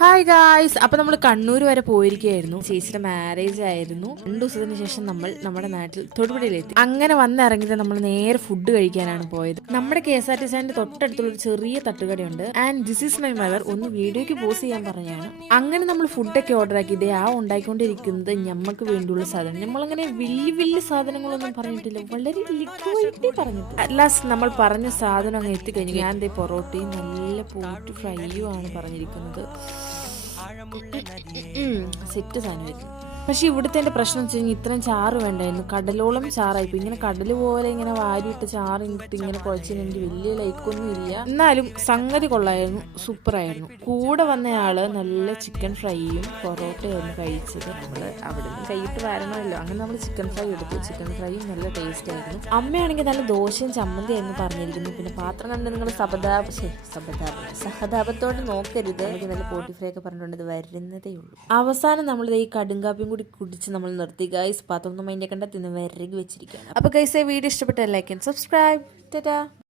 Hi guys, അപ്പൊ നമ്മൾ കണ്ണൂർ വരെ പോയിരിക്കുകയായിരുന്നു. ചേച്ചിയുടെ മാരേജ് ആയിരുന്നു. 2 ദിവസത്തിന് ശേഷം നമ്മൾ നമ്മുടെ നാട്ടിൽ തൊടുപുഴയിലെത്തി. അങ്ങനെ വന്നിറങ്ങിയത് നമ്മൾ നേരെ ഫുഡ് കഴിക്കാനാണ് പോയത്. നമ്മുടെ KSRTC തൊട്ടടുത്തുള്ള ഒരു ചെറിയ തട്ടുകടയുണ്ട്. And this is my mother ഒന്ന് വീഡിയോക്ക് പോസ് ചെയ്യാൻ പറഞ്ഞാണ്. അങ്ങനെ നമ്മൾ ഫുഡൊക്കെ ഓർഡർ ആക്കി ഇതേ ഉണ്ടായിക്കൊണ്ടിരിക്കുന്നത് ഞമ്മക്ക് വേണ്ടിയുള്ള സാധനം. നമ്മളങ്ങനെ വലിയ വലിയ സാധനങ്ങളൊന്നും പറഞ്ഞിട്ടില്ല, വളരെ ലിക്വിഡായിട്ട് പറഞ്ഞിട്ട് ലാസ്റ്റ് നമ്മൾ പറഞ്ഞ സാധനം അങ്ങ് എത്തിക്കഴിഞ്ഞു. ഞാൻ പൊറോട്ടയും നല്ല പോട്ട് ഫ്രൈയും ആണ് പറഞ്ഞിരിക്കുന്നത്. സെറ്റ് സാധനമായിരുന്നു. പക്ഷെ ഇവിടുത്തെ എൻ്റെ പ്രശ്നം വെച്ച് കഴിഞ്ഞാൽ ഇത്രയും ചാറ് വേണ്ടായിരുന്നു. കടലോളം ചാറായിപ്പോൾ ഇങ്ങനെ കടൽ പോലെ ഇങ്ങനെ വാരിയിട്ട് ചാറ് ഇട്ട് ഇങ്ങനെ കുഴച്ചതിന് എനിക്ക് വലിയ ലൈക്കൊന്നും ഇല്ല. എന്നാലും സംഗതി കൊള്ളായിരുന്നു, സൂപ്പറായിരുന്നു. കൂടെ വന്നയാള് നല്ല ചിക്കൻ ഫ്രൈയും പൊറോട്ടയായിരുന്നു കഴിച്ചത്. നമ്മൾ അവിടെ നിന്ന് കൈയിട്ട് വരണമല്ലോ, അങ്ങനെ നമ്മൾ ചിക്കൻ ഫ്രൈ എടുത്തു. ചിക്കൻ ഫ്രൈയും നല്ല ടേസ്റ്റ് ആയിരുന്നു. അമ്മയാണെങ്കിൽ നല്ല ദോശയും ചമ്മന്തിയായിരുന്നു പറഞ്ഞിരിക്കുന്നു. പിന്നെ പാത്രം കണ്ട് നിങ്ങൾ സഹതാപത്തോടെ നോക്കരുത്. എനിക്ക് നല്ല പോട്ടി ഫ്രൈ ഒക്കെ പറഞ്ഞിട്ടുണ്ട്, ഇത് വരുന്നതേ ഉള്ളൂ. അവസാനം നമ്മൾ ഈ കടുങ്കാപ്പിയും കൂടി കുടിച്ച് നമ്മൾ നിർത്തി. ഗൈസ് പാത്രം മൈൻഡ് കണ്ട തിന്ന് വിരകി വെച്ചിരിക്കുകയാണ്. അപ്പോൾ ഗൈസ് വീഡിയോ ഇഷ്ടപ്പെട്ട ലൈക്ക് ആൻഡ് സബ്സ്ക്രൈബ്. ടാറ്റാ.